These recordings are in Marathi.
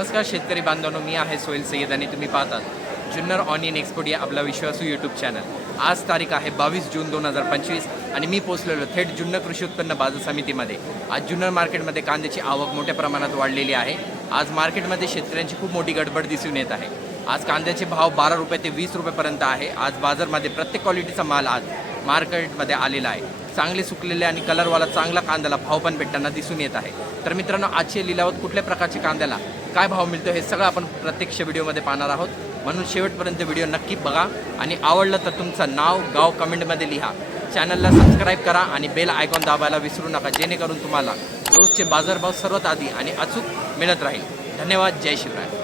नमस्कार शेतकरी बांधवांनो मी आहे सोहेल सय्यद आणि तुम्ही पाहतात जुन्नर ऑनियन एक्सपोर्ट या आपला विश्वासू यूट्यूब चॅनल आज तारीख आहे बावीस जून दोन हजार पंचवीस आणि मी पोचलेलो थेट जुन्नर कृषी उत्पन्न बाजार समितीमध्ये. आज जुन्नर मार्केटमध्ये कांद्याची आवक मोठ्या प्रमाणात वाढलेली आहे. आज मार्केटमध्ये शेतकऱ्यांची खूप मोठी गडबड दिसून येत आहे. आज कांद्याचे भाव बारा रुपये ते वीस रुपयेपर्यंत आहे. आज बाजारमध्ये प्रत्येक क्वालिटीचा माल आज मार्केटमध्ये आलेला आहे. चांगले सुकलेले आणि कलरवाला चांगला कांद्याला भाव पण भेटताना दिसून येत आहे. तर मित्रांनो आजचे लिलावत कुठल्या प्रकारच्या कांद्याला काय भाव मिळतो हे सगळं आपण प्रत्यक्ष व्हिडिओमध्ये पाहणार आहोत. म्हणून शेवटपर्यंत व्हिडिओ नक्की बघा आणि आवडलं तर तुमचं नाव गाव कमेंटमध्ये लिहा. चॅनलला सबस्क्राईब करा आणि बेल आयकॉन दाबायला विसरू नका जेणेकरून तुम्हाला रोजचे बाजारभाव सर्वात आधी आणि अचूक मिळत राहील. धन्यवाद जय शिवराय.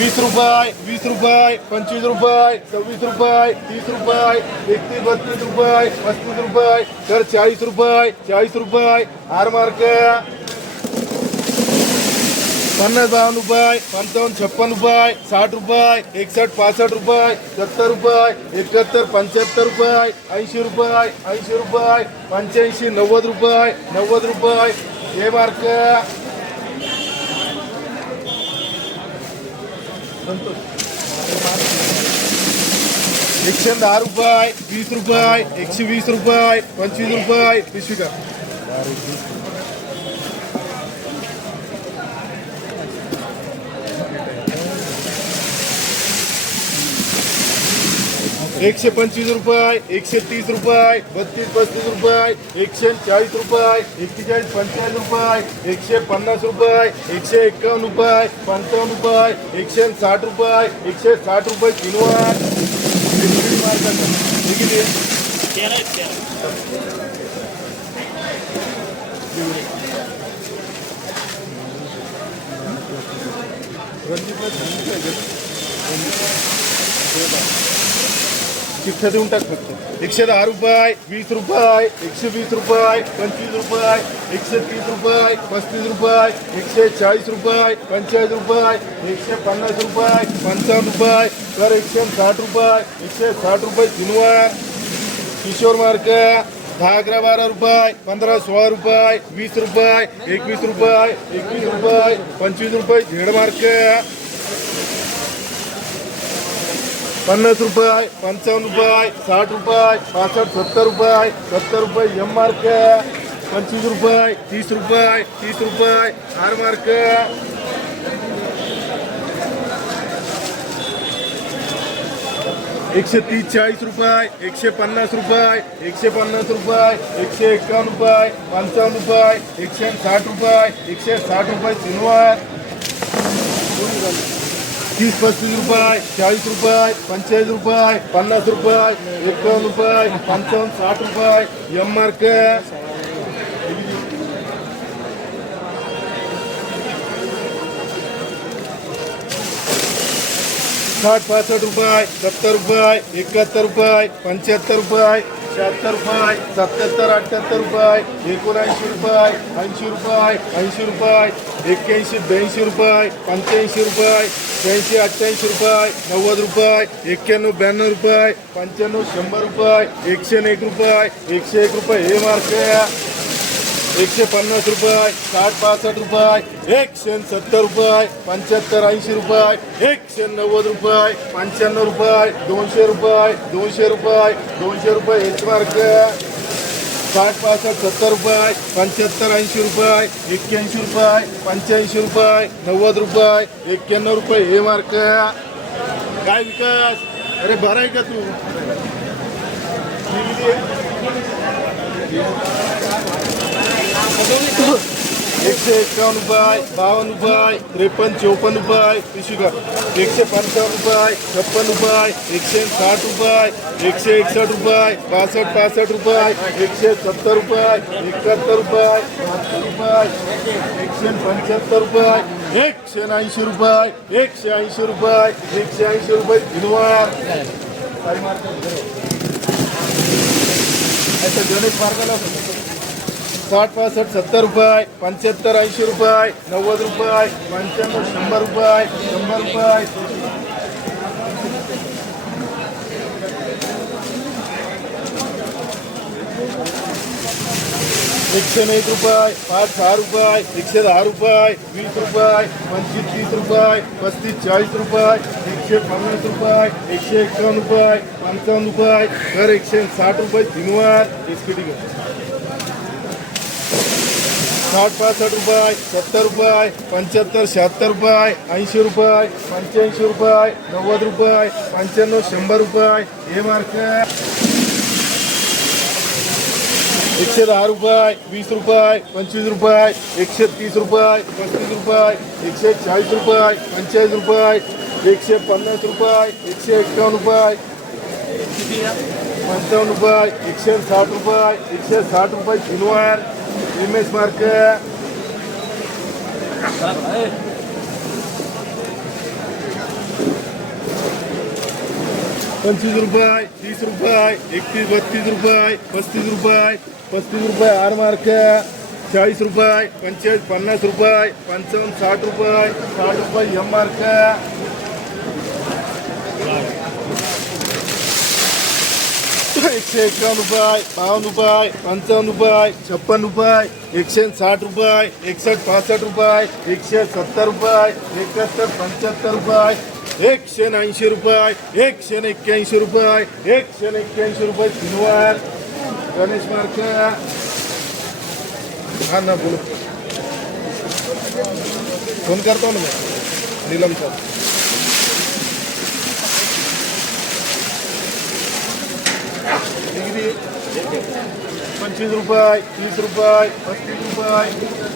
वीस रुपये वीस रुपये पंचवीस रुपये सव्वीस रुपये तीस रुपये एकतीस बत्तीस रुपये पस्तीस रुपये तर चाळीस रुपये चाळीस रुपये हार मार्क. पन्नास बावन्न रुपये पंचावन्न छप्पन रुपये साठ रुपये एकसष्ट पासष्ट रुपये सत्तर रुपये एकाहत्तर पंच्याहत्तर रुपये ऐंशी रुपये ऐंशी रुपये पंच्याऐंशी नव्वद रुपये नव्वद रुपये. हे मार्क. एकशे दहा रुपये वीस रुपये एकशे वीस रुपये पंचवीस रुपये पिशवी का एकशे पंचवीस रुपये, एकशे तीस रुपये, बत्तीस पस्तीस रुपये, एकशे चाळीस रुपये एक्केचाळीस पंचेचाळीस रुपये, एकशे पन्नास रुपये, एकशे एक्कावन्न रुपये, पंचावन्न रुपये, एकशे साठ रुपये, एकशे साठ रुपये हे आहे? रणजितला चिठ्ठ्या देऊन टाक फक्त. एकशे दहा रुपये वीस रुपये एकशे वीस रुपये पंचवीस रुपये एकशे तीस रुपये पस्तीस रुपये एकशे चाळीस रुपये पंचेचाळीस रुपये एकशे पन्नास रुपये पंचावन्न रुपये तर एकशे साठ रुपये एकशे साठ रुपये किनवार किशोर मार्क दहा अकरा बारा रुपये पंधरा सोळा रुपये वीस रुपये एकवीस रुपये एकवीस रुपये पंचवीस रुपये झेड मार्क. पन्नास रुपये पंचावन्न रुपये साठ रुपये पासष्ट सत्तर रुपये सत्तर रुपये एम मार्क पंचवीस रुपये तीस रुपये तीस रुपये आर मार्क एकशे तीस चाळीस रुपये एकशे पन्नास रुपये एकशे पन्नास रुपये एकशे एकावन्न रुपये पंचावन्न रुपये एकशे साठ रुपये एकशे साठ रुपये शनिवार तीस पस्तीस रुपये चाळीस रुपये पंचेचाळीस रुपये पन्नास रुपये एकावन्न रुपये पंचावन्न साठ रुपये एम मार्क साठ पासष्ट रुपये सत्तर रुपये एकाहत्तर रुपये पंच्याहत्तर रुपये शहात्तर रुपये सत्याहत्तर अठ्ठ्याहत्तर रुपये एकोणऐंशी रुपये ऐंशी रुपये ऐंशी रुपये एक्क्याऐंशी ब्याऐंशी रुपये पंच्याऐंशी रुपये शहाऐंशी अठ्ठ्याऐंशी रुपये नव्वद रुपये एक्क्याण्णव ब्याण्णव रुपये पंच्याण्णव शंभर रुपये एकशे एक रुपये एकशे एक रुपये. हे मार्क एकशे पन्नास रुपये साठ पासष्ट रुपये एकशे सत्तर रुपये पंच्याहत्तर ऐंशी रुपये एकशे नव्वद रुपये पंच्याण्णव रुपये दोनशे रुपये दोनशे रुपये दोनशे रुपये एक मार्क. साठ पासष्ट सत्तर रुपये पंच्याहत्तर ऐंशी रुपये एक्क्याऐंशी रुपये पंच्याऐंशी रुपये नव्वद रुपये एक्क्याण्णव रुपये हे मार्क. काय विकास? अरे बरं आहे का तू? ही किती आहे? एकशे एकावन्न रुपये बावन्न रुपये त्रेपन्न चौपन्न रुपये पिशवी का एकशे पंचावन्न रुपये छप्पन रुपये एकशे साठ रुपये एकशे एकसष्ट रुपये बासष्ट पासष्ट रुपये एकशे सत्तर रुपये एकाहत्तर रुपये बहात्तर रुपये एकशे पंच्याहत्तर रुपये एकशे ऐंशी रुपये एकशे ऐंशी रुपये एकशे ऐंशी रुपये किलोवार ऐसा गणेश मार्गाला साठ पासष्ट सत्तर रुपये पंच्याहत्तर ऐंशी रुपये नव्वद रुपये पंच्याण्णव शंभर रुपये शंभर रुपये. एकशे एक रुपये पाच सहा रुपये एकशे दहा रुपये वीस रुपये पंचवीस तीस रुपये पस्तीस चाळीस रुपये एकशे पन्नास रुपये एकशे एकावन्न रुपये पंचावन्न रुपये तर एकशे साठ रुपये तीनवार एसपीटी साठ पासष्ट रुपये सत्तर रुपये पंच्याहत्तर शहात्तर रुपये ऐंशी रुपये पंच्याऐंशी रुपये नव्वद रुपये पंच्याण्णव शंभर रुपये हे मार्क एकशे दहा रुपये वीस रुपये पंचवीस रुपये एकशे तीस रुपये पस्तीस रुपये एकशे चाळीस रुपये पंचेचाळीस रुपये एकशे पन्नास रुपये एकशे एक्कावन्न रुपये पंचावन्न रुपये एकशे साठ रुपये एकशे साठ रुपये किलोवार एस मार्क पंचवीस रुपये, तीस रुपये, एकतीस, बत्तीस रुपये, पस्तीस रुपये पस्तीस रुपये आर मार्क चाळीस रुपये पंचेचाळीस पन्नास रुपये, पंचावन्न, साठ रुपये साठ रुपये एम मार्क एकशे एकावन्न रुपये बावन्न रुपये पंचावन्न रुपये छप्पन रुपये एकशे साठ रुपये एकसष्ट पासष्ट रुपये एकशे सत्तर रुपये एकाहत्तर पंच्याहत्तर रुपये एकशे ऐंशी रुपये एकशे एक्क्याऐंशी रुपये एकशे एक्क्याऐंशी रुपये किलोवार गणेश मार्केट हा ना बोल फोन करतो ना मी. नीलम सर. किती? पंचवीस रुपये तीस रुपये पस्तीस रुपये.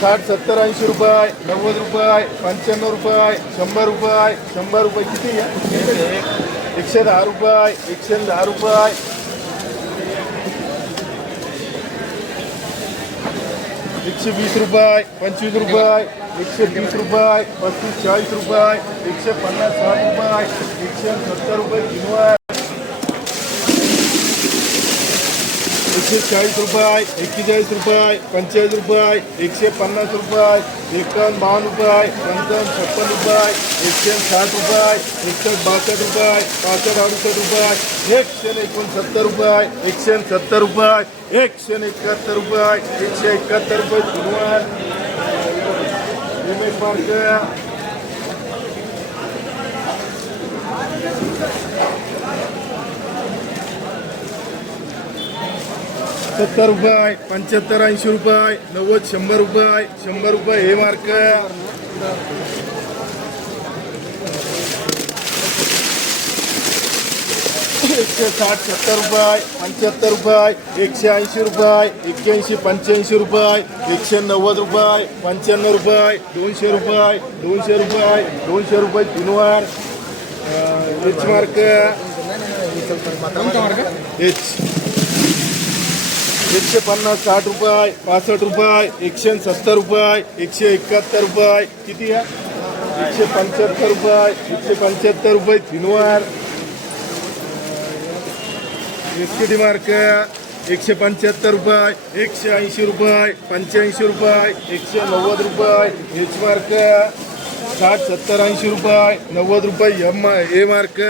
साठ सत्तर ऐंशी रुपये नव्वद रुपये पंच्याण्णव रुपये शंभर रुपये शंभर रुपये किती आहे? एकशे दहा रुपये एकशे दहा रुपये. एकशे वीस रुपये पंचवीस रुपये एकशे तीस रुपये पस्तीस चाळीस रुपये एकशे पन्नास साठ रुपये एकशे सत्तर रुपये किलो एकशे चाळीस रुपये एक्केचाळीस रुपये पंचेचाळीस रुपये एकशे पन्नास रुपये एकावन्न बावन्न रुपये पंचावन्न छप्पन रुपये एकशे साठ रुपये एकसष्ट बासष्ट रुपये पासष्ट अडुसष्ट रुपये एकशे एकोणसत्तर रुपये एकशे सत्तर रुपये एकशे एकाहत्तर रुपये एकशे एकाहत्तर रुपये. सुरुवात एम एस मार्क सत्तर रुपये पंच्याहत्तर ऐंशी रुपये नव्वद शंभर रुपये शंभर रुपये हे मार्क एकशे साठ सत्तर रुपये पंच्याहत्तर रुपये एकशे ऐंशी रुपये एक्क्याऐंशी पंच्याऐंशी रुपये एकशे नव्वद रुपये पंच्याण्णव रुपये दोनशे रुपये दोनशे रुपये दोनशे रुपये तीनवार एच मार्क एच एकशे पन्नास साठ रुपये पासष्ट रुपये एकशे सत्तर रुपये एकशे एकाहत्तर रुपये. किती आहे? एकशे पंच्याहत्तर रुपये एकशे पंच्याहत्तर रुपये तीनवार. एसकेटी मार्क एकशे पंच्याहत्तर रुपये एकशे ऐंशी रुपये पंच्याऐंशी रुपये एकशे नव्वद रुपये. एच मार्क साठ सत्तर ऐंशी रुपये नव्वद रुपये एम ए मार्क